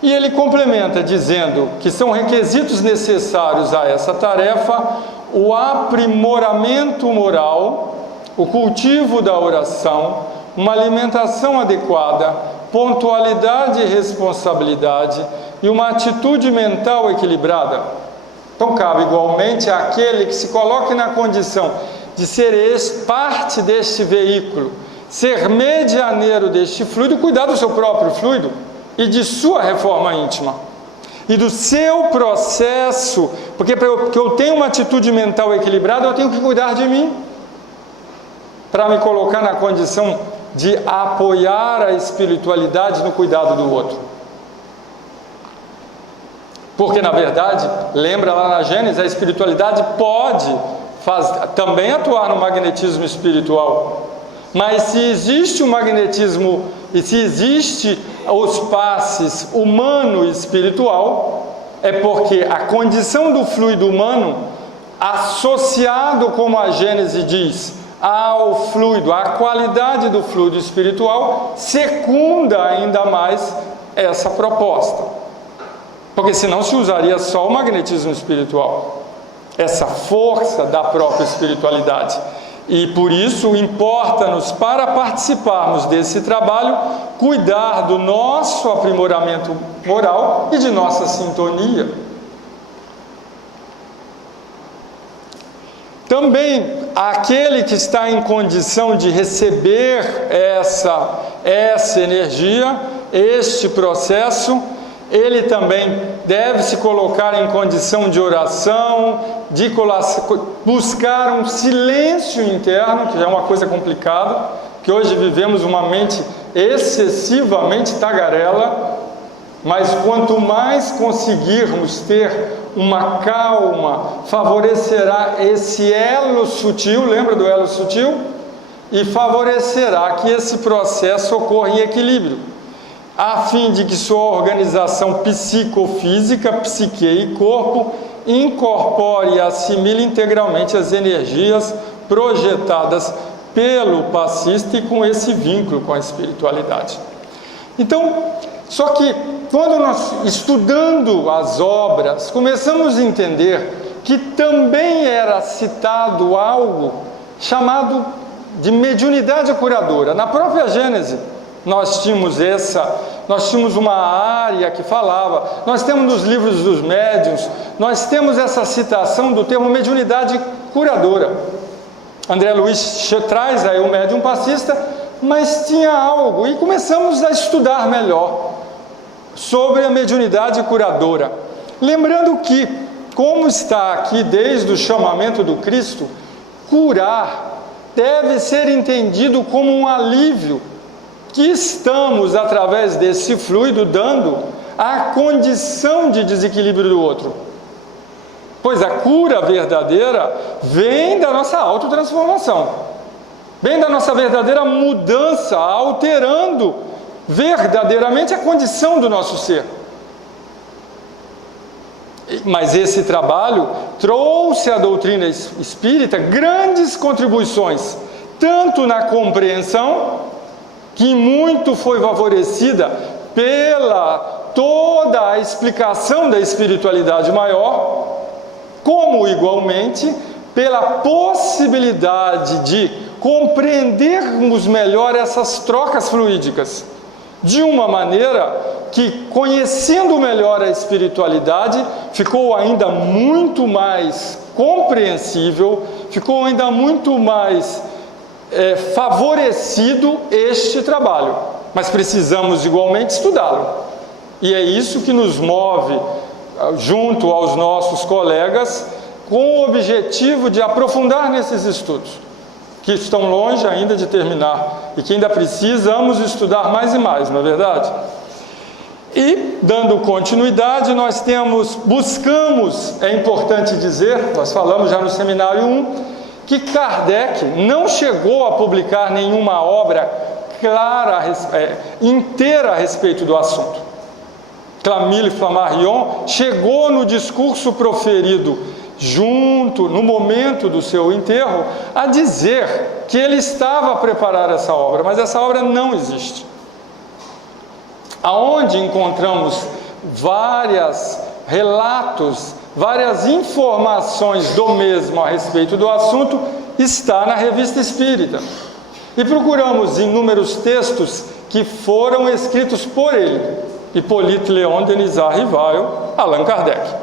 E ele complementa dizendo que são requisitos necessários a essa tarefa o aprimoramento moral, o cultivo da oração, uma alimentação adequada, pontualidade e responsabilidade e uma atitude mental equilibrada. Então cabe igualmente àquele que se coloque na condição de ser parte deste veículo, ser medianeiro deste fluido, cuidar do seu próprio fluido e de sua reforma íntima e do seu processo, porque para que eu tenha uma atitude mental equilibrada, eu tenho que cuidar de mim, para me colocar na condição de apoiar a espiritualidade no cuidado do outro. Porque, na verdade, lembra lá na Gênesis, a espiritualidade pode também atuar no magnetismo espiritual. Mas se existe o magnetismo e se existe os passes humano e espiritual, é porque a condição do fluido humano, associado, como a Gênese diz, ao fluido, à qualidade do fluido espiritual, secunda ainda mais essa proposta. Porque senão se usaria só o magnetismo espiritual, essa força da própria espiritualidade. E por isso importa-nos, para participarmos desse trabalho, cuidar do nosso aprimoramento moral e de nossa sintonia. Também aquele que está em condição de receber essa energia, este processo, ele também deve se colocar em condição de oração, de buscar um silêncio interno, que é uma coisa complicada, que hoje vivemos uma mente excessivamente tagarela, mas quanto mais conseguirmos ter uma calma, favorecerá esse elo sutil, lembra do elo sutil? E favorecerá que esse processo ocorra em equilíbrio, a fim de que sua organização psicofísica, psique e corpo, incorpore e assimile integralmente as energias projetadas pelo passista e com esse vínculo com a espiritualidade. Então, só que quando nós, estudando as obras, começamos a entender que também era citado algo chamado de mediunidade curadora. Na própria Gênese, nós tínhamos uma área que falava, nós temos nos livros dos médiuns, nós temos essa citação do termo mediunidade curadora. André Luiz traz aí o médium passista, mas tinha algo, e começamos a estudar melhor sobre a mediunidade curadora. Lembrando que, como está aqui desde o chamamento do Cristo, curar deve ser entendido como um alívio que estamos, através desse fluido, dando à condição de desequilíbrio do outro. Pois a cura verdadeira vem da nossa autotransformação, vem da nossa verdadeira mudança, alterando verdadeiramente a condição do nosso ser. Mas esse trabalho trouxe à doutrina espírita grandes contribuições, tanto na compreensão, que muito foi favorecida pela toda a explicação da espiritualidade maior, como igualmente pela possibilidade de compreendermos melhor essas trocas fluídicas, de uma maneira que, conhecendo melhor a espiritualidade, ficou ainda muito mais compreensível, ficou ainda muito mais favorecido este trabalho, mas precisamos igualmente estudá-lo, e é isso que nos move junto aos nossos colegas, com o objetivo de aprofundar nesses estudos, que estão longe ainda de terminar, e que ainda precisamos estudar mais e mais, não é verdade? E, dando continuidade, nós buscamos, é importante dizer, nós falamos já no seminário 1, que Kardec não chegou a publicar nenhuma obra clara, inteira a respeito do assunto. Camille Flammarion chegou no discurso proferido no momento do seu enterro, a dizer que ele estava a preparar essa obra, mas essa obra não existe. Aonde encontramos vários relatos, várias informações do mesmo a respeito do assunto, está na Revista Espírita. E procuramos inúmeros textos que foram escritos por ele, Hippolyte Léon Denisard Rivail, Allan Kardec.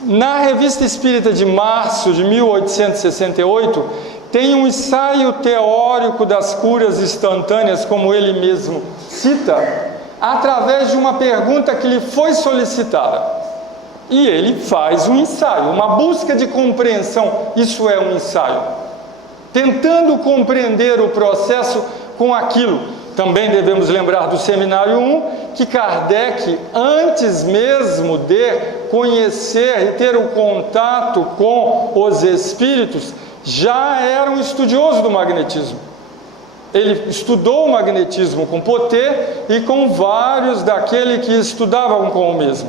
Na Revista Espírita de março de 1868, tem um ensaio teórico das curas instantâneas, como ele mesmo cita, através de uma pergunta que lhe foi solicitada. E ele faz um ensaio, uma busca de compreensão, isso é um ensaio. Tentando compreender o processo com aquilo. Também devemos lembrar do Seminário 1, que Kardec, antes mesmo de conhecer e ter o contato com os espíritos, já era um estudioso do magnetismo. Ele estudou o magnetismo com Potê e com vários daqueles que estudavam com o mesmo.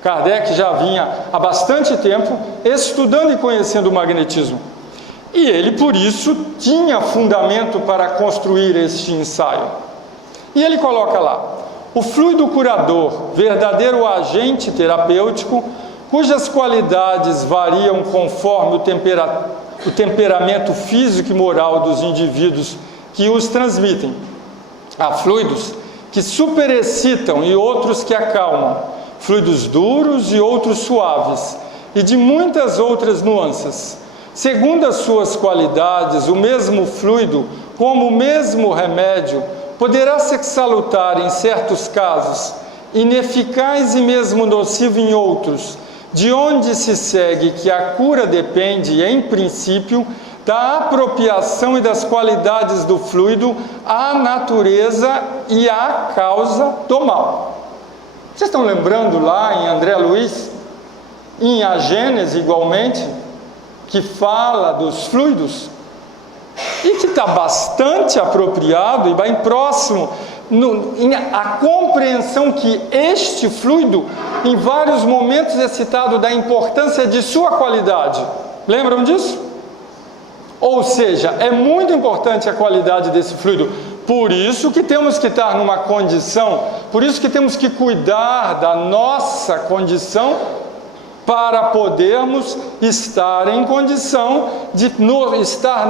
Kardec já vinha há bastante tempo estudando e conhecendo o magnetismo. E ele, por isso, tinha fundamento para construir este ensaio. E ele coloca lá: o fluido curador, verdadeiro agente terapêutico, cujas qualidades variam conforme o temperamento físico e moral dos indivíduos que os transmitem. Há fluidos que superexcitam e outros que acalmam, fluidos duros e outros suaves, e de muitas outras nuances. Segundo as suas qualidades, o mesmo fluido, como o mesmo remédio, poderá ser salutar em certos casos, ineficaz e mesmo nocivo em outros, de onde se segue que a cura depende, em princípio, da apropriação e das qualidades do fluido à natureza e à causa do mal. Vocês estão lembrando lá em André Luiz, em A Gênese igualmente, que fala dos fluidos, e que está bastante apropriado e bem próximo a compreensão que este fluido, em vários momentos é citado da importância de sua qualidade. Lembram disso? Ou seja, é muito importante a qualidade desse fluido. Por isso que temos que estar numa condição, por isso que temos que cuidar da nossa condição, para podermos estar em condição de estar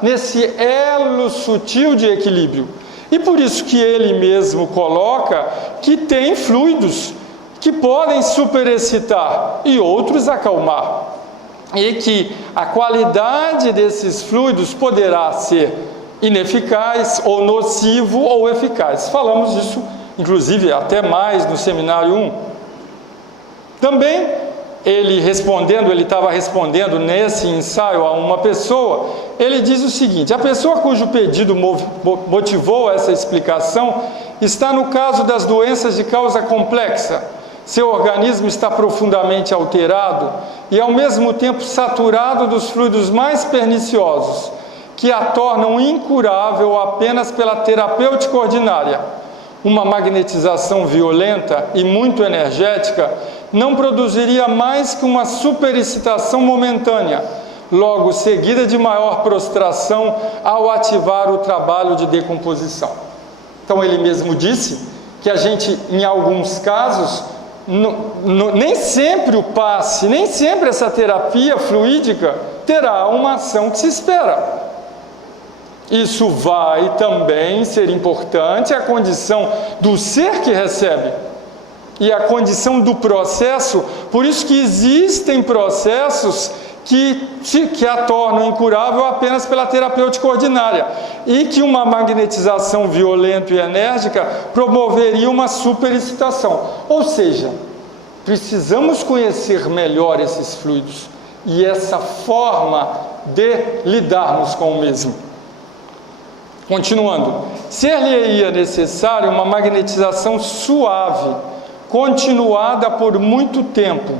nesse elo sutil de equilíbrio. E por isso que ele mesmo coloca que tem fluidos que podem superexcitar e outros acalmar. E que a qualidade desses fluidos poderá ser ineficaz, ou nocivo, ou eficaz. Falamos disso, inclusive, até mais no Seminário 1. Também, ele estava respondendo nesse ensaio a uma pessoa, ele diz o seguinte: a pessoa cujo pedido motivou essa explicação está no caso das doenças de causa complexa. Seu organismo está profundamente alterado e ao mesmo tempo saturado dos fluidos mais perniciosos, que a tornam incurável apenas pela terapêutica ordinária. Uma magnetização violenta e muito energética não produziria mais que uma superexcitação momentânea, logo seguida de maior prostração ao ativar o trabalho de decomposição. Então ele mesmo disse que a gente, em alguns casos, nem sempre o passe, nem sempre essa terapia fluídica terá uma ação que se espera. Isso vai também ser importante a condição do ser que recebe e a condição do processo. Por isso que existem processos que a tornam incurável apenas pela terapêutica ordinária e que uma magnetização violenta e enérgica promoveria uma superexcitação. Ou seja, precisamos conhecer melhor esses fluidos e essa forma de lidarmos com o mesmo. Continuando, ser-lhe-ia necessário uma magnetização suave, continuada por muito tempo,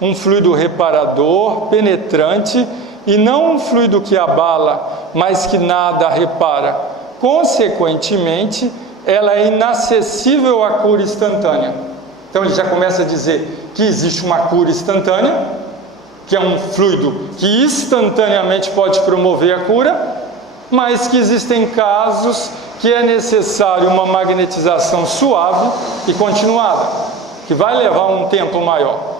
um fluido reparador, penetrante, e não um fluido que abala, mas que nada repara. Consequentemente, ela é inacessível à cura instantânea. Então ele já começa a dizer que existe uma cura instantânea, que é um fluido que instantaneamente pode promover a cura, mas que existem casos que é necessário uma magnetização suave e continuada. que vai levar um tempo maior.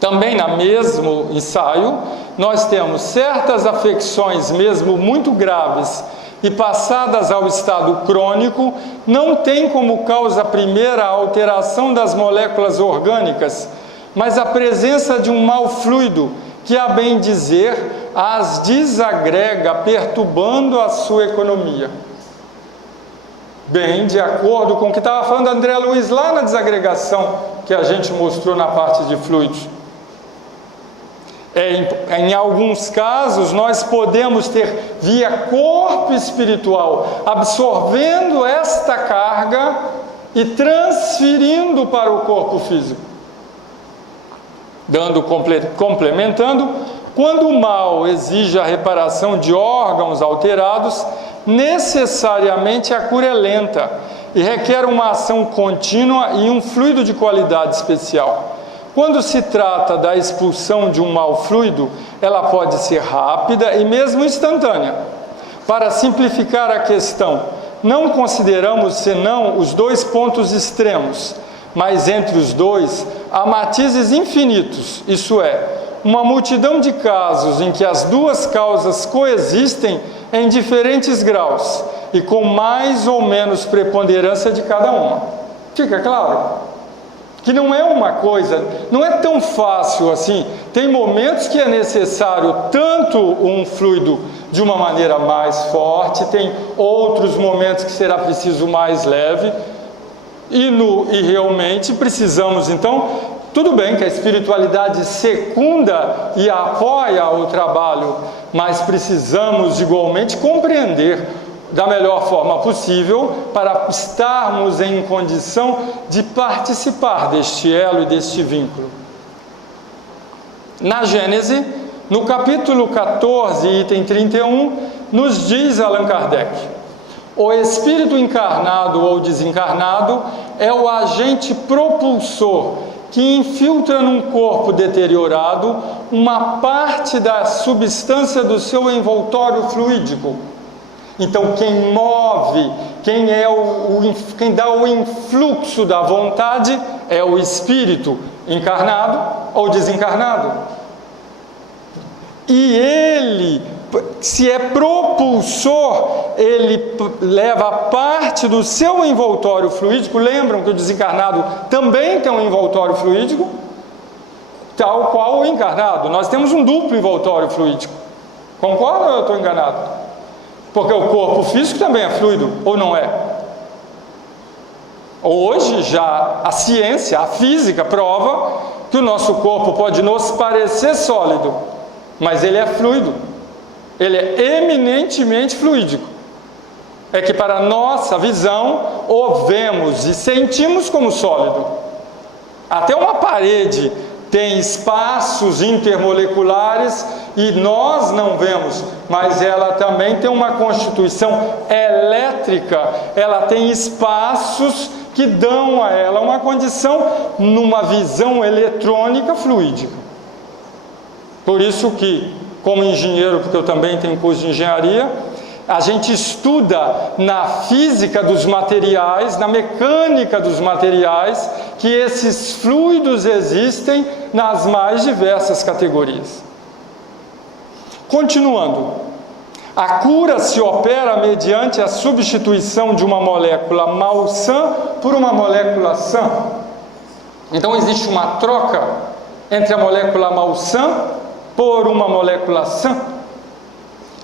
Também no mesmo ensaio, nós temos certas afecções, mesmo muito graves, e passadas ao estado crônico, não tem como causa primeira a alteração das moléculas orgânicas, mas a presença de um mal fluido, que, a bem dizer, as desagrega, perturbando a sua economia. Bem, de acordo com o que estava falando André Luiz lá na desagregação, que a gente mostrou na parte de fluidos. Em alguns casos, nós podemos ter, via corpo espiritual, absorvendo esta carga e transferindo para o corpo físico. Complementando, quando o mal exige a reparação de órgãos alterados, necessariamente a cura é lenta e requer uma ação contínua e um fluido de qualidade especial. Quando se trata da expulsão de um mal fluido, ela pode ser rápida e mesmo instantânea. Para simplificar a questão, não consideramos senão os dois pontos extremos, mas entre os dois há matizes infinitos, isso é, uma multidão de casos em que as duas causas coexistem em diferentes graus e com mais ou menos preponderância de cada uma. Fica claro? Que não é uma coisa, não é tão fácil assim. Tem momentos que é necessário tanto um fluido de uma maneira mais forte, tem outros momentos que será preciso mais leve, e realmente precisamos, então, tudo bem que a espiritualidade secunda e apoia o trabalho, mas precisamos igualmente compreender da melhor forma possível para estarmos em condição de participar deste elo e deste vínculo. Na Gênese, no capítulo 14, item 31, nos diz Allan Kardec: o espírito encarnado ou desencarnado é o agente propulsor que infiltra num corpo deteriorado uma parte da substância do seu envoltório fluídico. Então, quem move, quem dá o influxo da vontade é o espírito encarnado ou desencarnado. E ele, se é propulsor, ele leva parte do seu envoltório fluídico. Lembram que o desencarnado também tem um envoltório fluídico, tal qual o encarnado. Nós temos um duplo envoltório fluídico. Concorda ou eu estou enganado? Porque o corpo físico também é fluido, ou não é? Hoje já a ciência, a física prova que o nosso corpo pode nos parecer sólido, mas ele é fluido. Ele é eminentemente fluídico. É que para nossa visão, o vemos e sentimos como sólido. Até uma parede tem espaços intermoleculares e nós não vemos, mas ela também tem uma constituição elétrica, ela tem espaços que dão a ela uma condição numa visão eletrônica fluídica. Por isso que, como engenheiro, porque eu também tenho curso de engenharia, a gente estuda na física dos materiais, na mecânica dos materiais, que esses fluidos existem nas mais diversas categorias. Continuando, a cura se opera mediante a substituição de uma molécula malsã por uma molécula sã. Então existe uma troca entre a molécula malsã por uma molécula sã.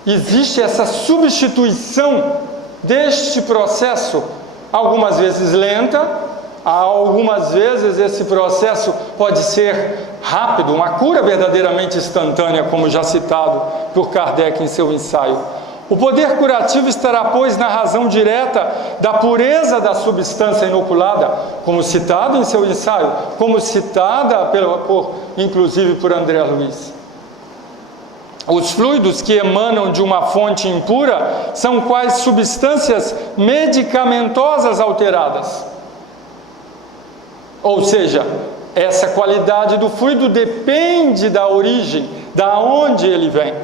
Existe essa substituição deste processo, algumas vezes lenta, algumas vezes esse processo pode ser rápido, uma cura verdadeiramente instantânea, como já citado por Kardec em seu ensaio. O poder curativo estará, pois, na razão direta da pureza da substância inoculada, como citado em seu ensaio, como citada inclusive por André Luiz. Os fluidos que emanam de uma fonte impura são quais substâncias medicamentosas alteradas. Ou seja, essa qualidade do fluido depende da origem, da onde ele vem.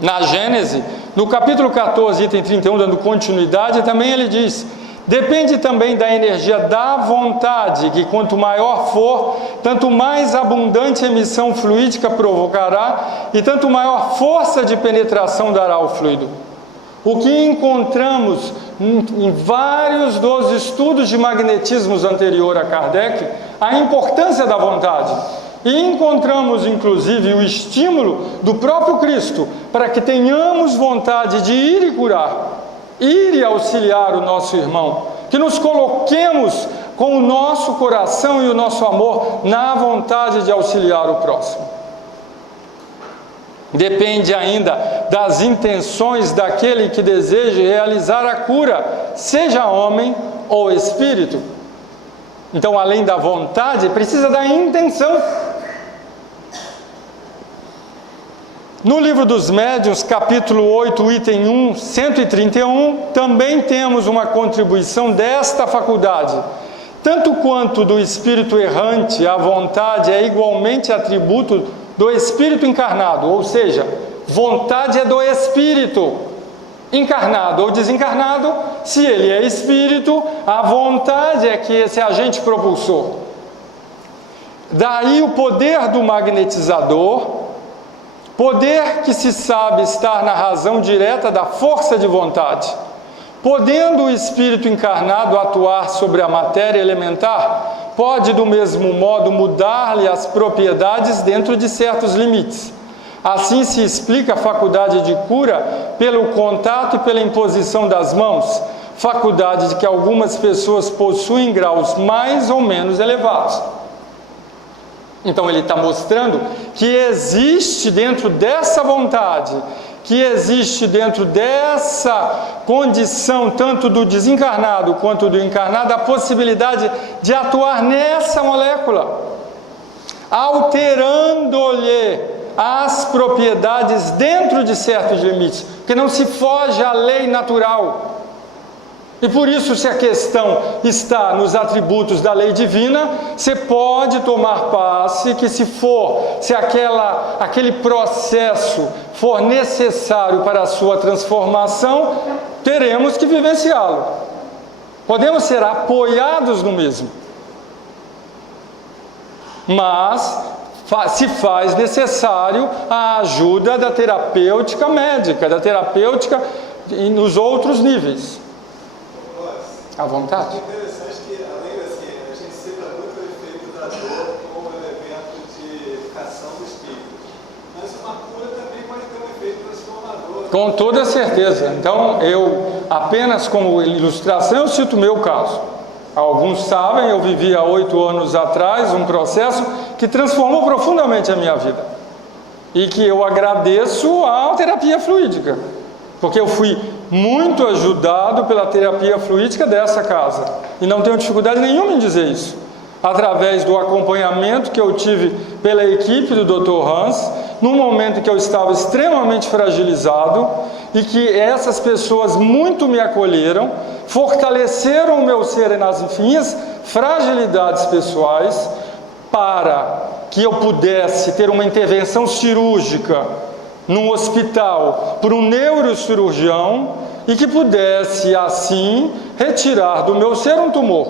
Na Gênese, no capítulo 14, item 31, dando continuidade, também ele diz: Depende também da energia da vontade, que quanto maior for, tanto mais abundante emissão fluídica provocará e tanto maior força de penetração dará ao fluido. O que encontramos em vários dos estudos de magnetismos anterior a Kardec, a importância da vontade. E encontramos, inclusive, o estímulo do próprio Cristo para que tenhamos vontade de ir e curar, ir e auxiliar o nosso irmão, que nos coloquemos com o nosso coração e o nosso amor na vontade de auxiliar o próximo. Depende ainda das intenções daquele que deseja realizar a cura, seja homem ou espírito. Então, além da vontade, precisa da intenção. No Livro dos Médiuns, capítulo 8, item 1, 131, também temos uma contribuição desta faculdade. Tanto quanto do espírito errante, a vontade é igualmente atributo do espírito encarnado, ou seja, vontade é do espírito encarnado ou desencarnado. Se ele é espírito, a vontade é que esse agente propulsor. Daí o poder do magnetizador, poder que se sabe estar na razão direta da força de vontade. Podendo o espírito encarnado atuar sobre a matéria elementar, pode do mesmo modo mudar-lhe as propriedades dentro de certos limites. Assim se explica a faculdade de cura pelo contato e pela imposição das mãos, faculdade de que algumas pessoas possuem graus mais ou menos elevados. Então ele está mostrando que existe dentro dessa vontade, que existe dentro dessa condição, tanto do desencarnado quanto do encarnado, a possibilidade de atuar nessa molécula, alterando-lhe as propriedades dentro de certos limites, porque não se foge à lei natural. E por isso, se a questão está nos atributos da lei divina, você pode tomar passe que se aquele processo for necessário para a sua transformação, teremos que vivenciá-lo. Podemos ser apoiados no mesmo. Mas se faz necessário a ajuda da terapêutica médica, da terapêutica nos outros níveis. À vontade. É interessante que, além assim, a gente cita muito o efeito da dor como elemento de educação do espírito. Mas uma cura também pode ter um efeito transformador. Com toda certeza. Então, eu, apenas como ilustração, eu cito o meu caso. Alguns sabem, eu vivi há 8 anos atrás um processo que transformou profundamente a minha vida. E que eu agradeço à terapia fluídica. Porque eu fui muito ajudado pela terapia fluídica dessa casa. E não tenho dificuldade nenhuma em dizer isso. Através do acompanhamento que eu tive pela equipe do Dr. Hans, num momento em que eu estava extremamente fragilizado, e que essas pessoas muito me acolheram, fortaleceram o meu ser nas minhas fragilidades pessoais, para que eu pudesse ter uma intervenção cirúrgica num hospital por um neurocirurgião e que pudesse, assim, retirar do meu ser um tumor.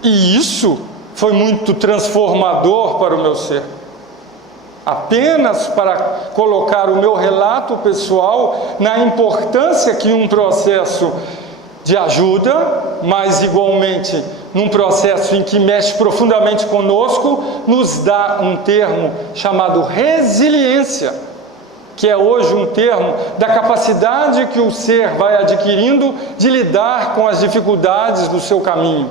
E isso foi muito transformador para o meu ser. Apenas para colocar o meu relato pessoal na importância que um processo de ajuda, mas igualmente num processo em que mexe profundamente conosco, nos dá um termo chamado resiliência, que é hoje um termo da capacidade que o ser vai adquirindo de lidar com as dificuldades do seu caminho.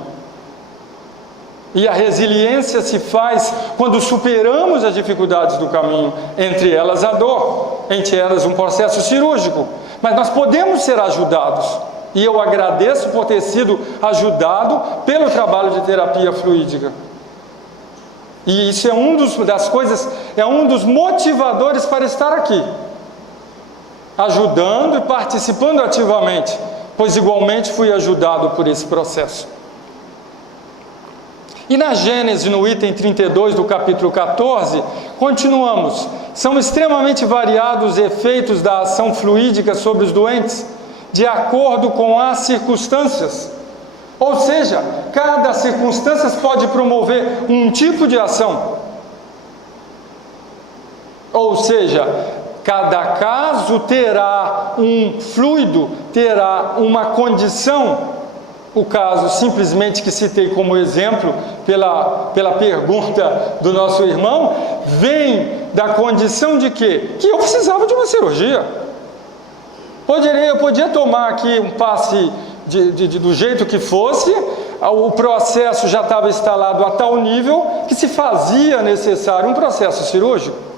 E a resiliência se faz quando superamos as dificuldades do caminho, entre elas a dor, entre elas um processo cirúrgico. Mas nós podemos ser ajudados. E eu agradeço por ter sido ajudado pelo trabalho de terapia fluídica. E isso é um dos motivadores para estar aqui, ajudando e participando ativamente, pois igualmente fui ajudado por esse processo. E na Gênesis, no item 32 do capítulo 14, continuamos. São extremamente variados os efeitos da ação fluídica sobre os doentes. de acordo com as circunstâncias. Ou seja, cada circunstância pode promover um tipo de ação. Ou seja, cada caso terá um fluido, terá uma condição. O caso simplesmente que citei como exemplo pela pergunta do nosso irmão, vem da condição de quê? Que eu precisava de uma cirurgia. Eu podia tomar aqui um passe do jeito que fosse, o processo já estava instalado a tal nível que se fazia necessário um processo cirúrgico.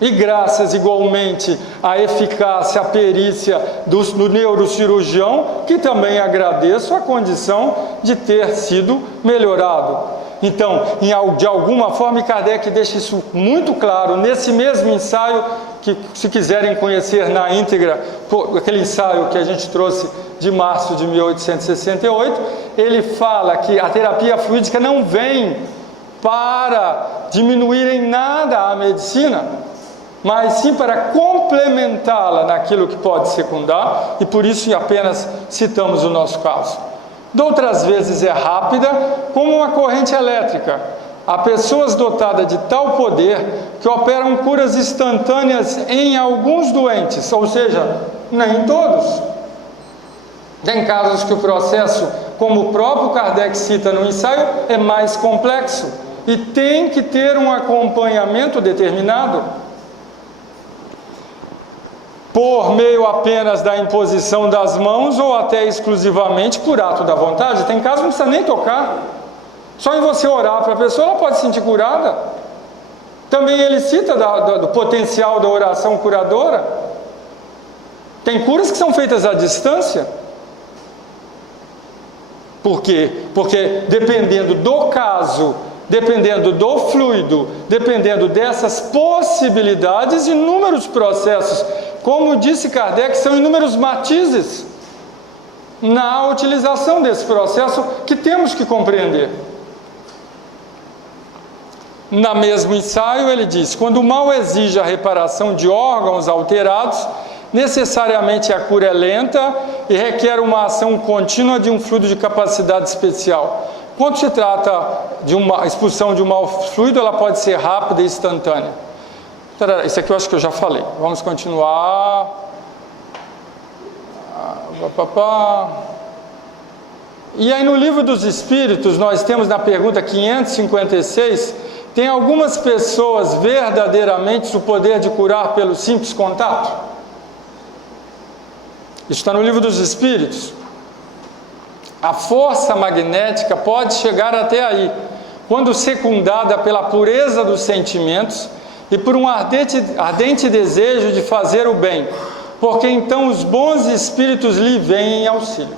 E graças igualmente à eficácia, à perícia do neurocirurgião, que também agradeço a condição de ter sido melhorado. Então, de alguma forma, Kardec deixa isso muito claro nesse mesmo ensaio, que se quiserem conhecer na íntegra, aquele ensaio que a gente trouxe de março de 1868, ele fala que a terapia fluídica não vem para diminuir em nada a medicina, mas sim para complementá-la naquilo que pode secundar, e por isso apenas citamos o nosso caso. De outras vezes é rápida, como uma corrente elétrica. Há pessoas dotadas de tal poder que operam curas instantâneas em alguns doentes, ou seja, nem todos. Tem casos que o processo, como o próprio Kardec cita no ensaio, é mais complexo e tem que ter um acompanhamento determinado. Por meio apenas da imposição das mãos ou até exclusivamente por ato da vontade. Tem casos que não precisa nem tocar. Só em você orar para a pessoa, ela pode se sentir curada. Também ele cita do potencial da oração curadora. Tem curas que são feitas à distância. Por quê? Porque dependendo do caso, dependendo do fluido, dependendo dessas possibilidades, inúmeros processos, como disse Kardec, são inúmeros matizes na utilização desse processo que temos que compreender. No mesmo ensaio ele diz: quando o mal exige a reparação de órgãos alterados, necessariamente a cura é lenta e requer uma ação contínua de um fluido de capacidade especial. Quando se trata de uma expulsão de um mau fluido, ela pode ser rápida e instantânea. Isso aqui eu acho que eu já falei. Vamos continuar. E aí no Livro dos Espíritos, nós temos na pergunta 556, tem algumas pessoas verdadeiramente o poder de curar pelo simples contato? Isso está no Livro dos Espíritos. A força magnética pode chegar até aí, quando secundada pela pureza dos sentimentos e por um ardente desejo de fazer o bem, porque então os bons espíritos lhe vêm em auxílio.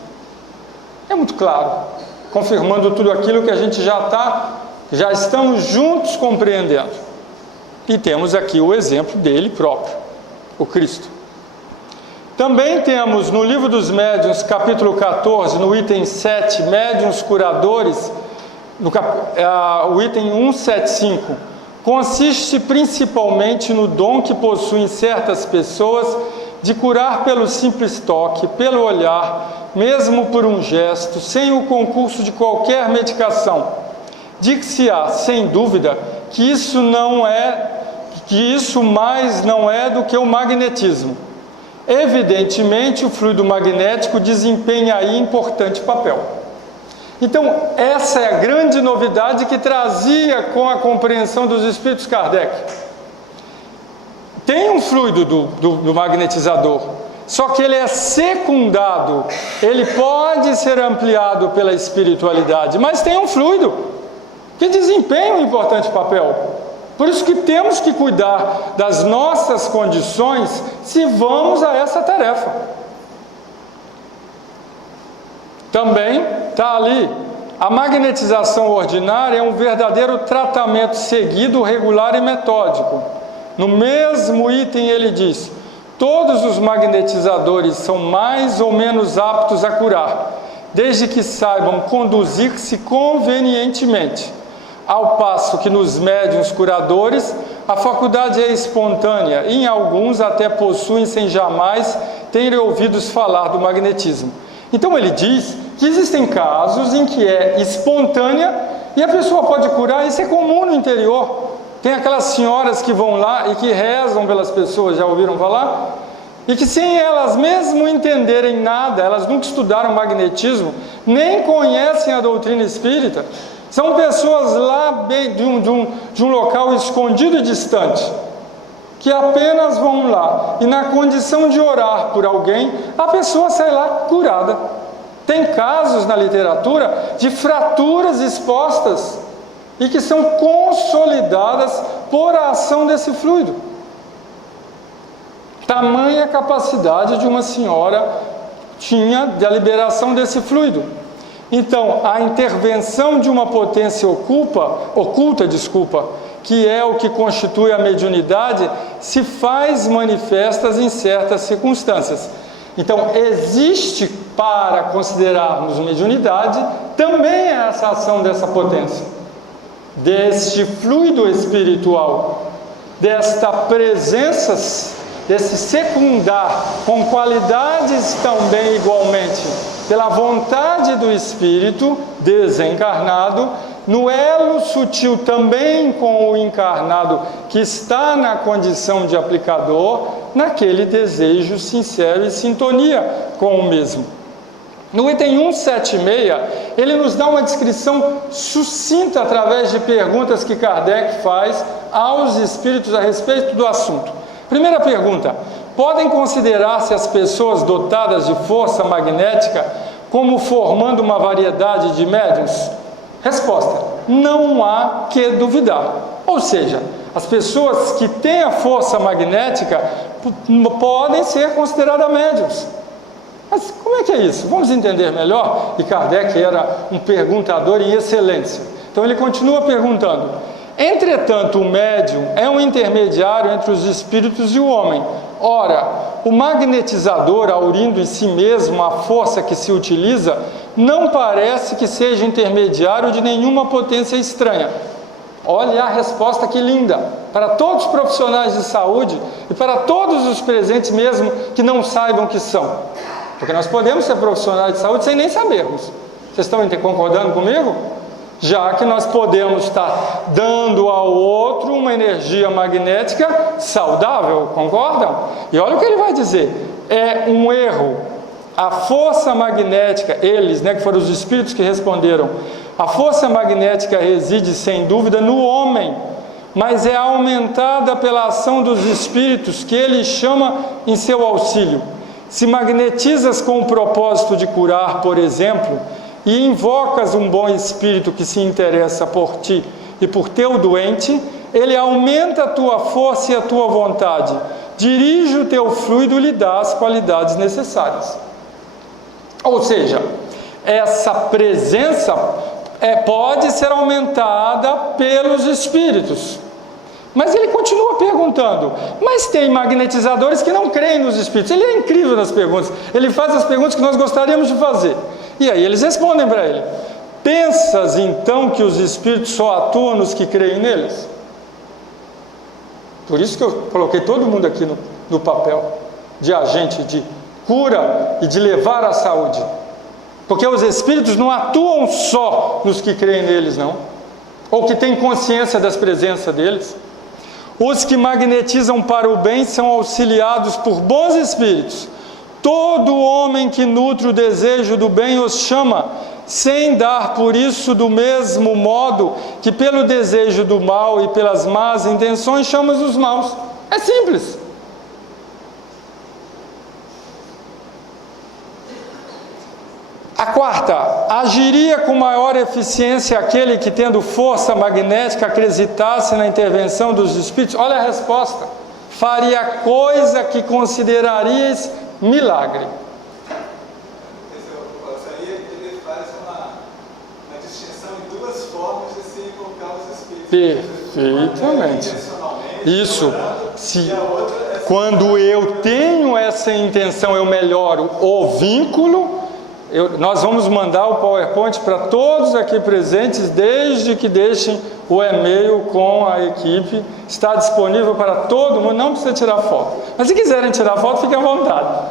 É muito claro, confirmando tudo aquilo que a gente já estamos juntos compreendendo. E temos aqui o exemplo dele próprio, o Cristo. Também temos no Livro dos Médiuns, capítulo 14, no item 7, Médiuns Curadores, o item 175, consiste principalmente no dom que possuem certas pessoas de curar pelo simples toque, pelo olhar, mesmo por um gesto, sem o concurso de qualquer medicação. Dic-se-á, sem dúvida, que isso mais não é do que o magnetismo. Evidentemente, o fluido magnético desempenha aí importante papel. Então, essa é a grande novidade que trazia com a compreensão dos espíritos Kardec. Tem um fluido do magnetizador, só que ele é secundado, ele pode ser ampliado pela espiritualidade, mas tem um fluido que desempenha um importante papel. Por isso que temos que cuidar das nossas condições se vamos a essa tarefa. Também está ali, a magnetização ordinária é um verdadeiro tratamento seguido, regular e metódico. No mesmo item ele diz: todos os magnetizadores são mais ou menos aptos a curar, desde que saibam conduzir-se convenientemente. Ao passo que nos médiuns curadores, a faculdade é espontânea e em alguns até possuem sem jamais terem ouvido falar do magnetismo. Então ele diz que existem casos em que é espontânea e a pessoa pode curar, isso é comum no interior. Tem aquelas senhoras que vão lá e que rezam pelas pessoas, já ouviram falar? E que sem elas mesmo entenderem nada, elas nunca estudaram magnetismo, nem conhecem a doutrina espírita, são pessoas lá de um local escondido e distante, que apenas vão lá e na condição de orar por alguém, a pessoa sai lá curada. Tem casos na literatura de fraturas expostas e que são consolidadas por a ação desse fluido. Tamanha capacidade de uma senhora tinha da liberação desse fluido. Então, a intervenção de uma potência oculta, que é o que constitui a mediunidade, se faz manifestas em certas circunstâncias. Então, existe, para considerarmos mediunidade, também essa ação dessa potência, deste fluido espiritual, desta presença, desse secundar, com qualidades também igualmente, pela vontade do espírito desencarnado, no elo sutil também com o encarnado, que está na condição de aplicador, naquele desejo sincero e sintonia com o mesmo. No item 176, ele nos dá uma descrição sucinta através de perguntas que Kardec faz aos espíritos a respeito do assunto. Primeira pergunta: podem considerar-se as pessoas dotadas de força magnética como formando uma variedade de médiuns? Resposta: não há que duvidar. Ou seja, as pessoas que têm a força magnética podem ser consideradas médiuns. Mas como é que é isso? Vamos entender melhor? E Kardec era um perguntador em excelência. Então ele continua perguntando: entretanto, o médium é um intermediário entre os espíritos e o homem. Ora, o magnetizador, aurindo em si mesmo a força que se utiliza, não parece que seja intermediário de nenhuma potência estranha. Olha a resposta que linda, para todos os profissionais de saúde e para todos os presentes mesmo que não saibam que são. Porque nós podemos ser profissionais de saúde sem nem sabermos. Vocês estão concordando comigo? Já que nós podemos estar dando ao outro uma energia magnética saudável, concordam? E olha o que ele vai dizer: é um erro. A força magnética, eles, que foram os espíritos que responderam, a força magnética reside sem dúvida no homem, mas é aumentada pela ação dos espíritos que ele chama em seu auxílio. Se magnetizas com o propósito de curar, por exemplo, e invocas um bom espírito que se interessa por ti e por teu doente, ele aumenta a tua força e a tua vontade, dirige o teu fluido e lhe dá as qualidades necessárias. Ou seja, essa presença pode ser aumentada pelos espíritos. Mas ele continua perguntando: mas tem magnetizadores que não creem nos espíritos. Ele é incrível nas perguntas, ele faz as perguntas que nós gostaríamos de fazer. E aí eles respondem para ele: pensas então que os espíritos só atuam nos que creem neles? Por isso que eu coloquei todo mundo aqui no papel de agente de cura e de levar a saúde. Porque os espíritos não atuam só nos que creem neles, não, ou que têm consciência das presenças deles. Os que magnetizam para o bem são auxiliados por bons espíritos. Todo homem que nutre o desejo do bem os chama, sem dar por isso do mesmo modo que pelo desejo do mal e pelas más intenções chamas os maus. É simples. A quarta: agiria com maior eficiência aquele que, tendo força magnética, acreditasse na intervenção dos espíritos? Olha a resposta: faria coisa que considerarias milagre. Ele faz uma distinção em duas formas de se invocar os espíritos. Perfeitamente. Isso. Quando eu tenho essa intenção, eu melhoro o vínculo. Nós vamos mandar o PowerPoint para todos aqui presentes, desde que deixem o e-mail com a equipe. Está disponível para todo mundo, não precisa tirar foto. Mas se quiserem tirar foto, fiquem à vontade.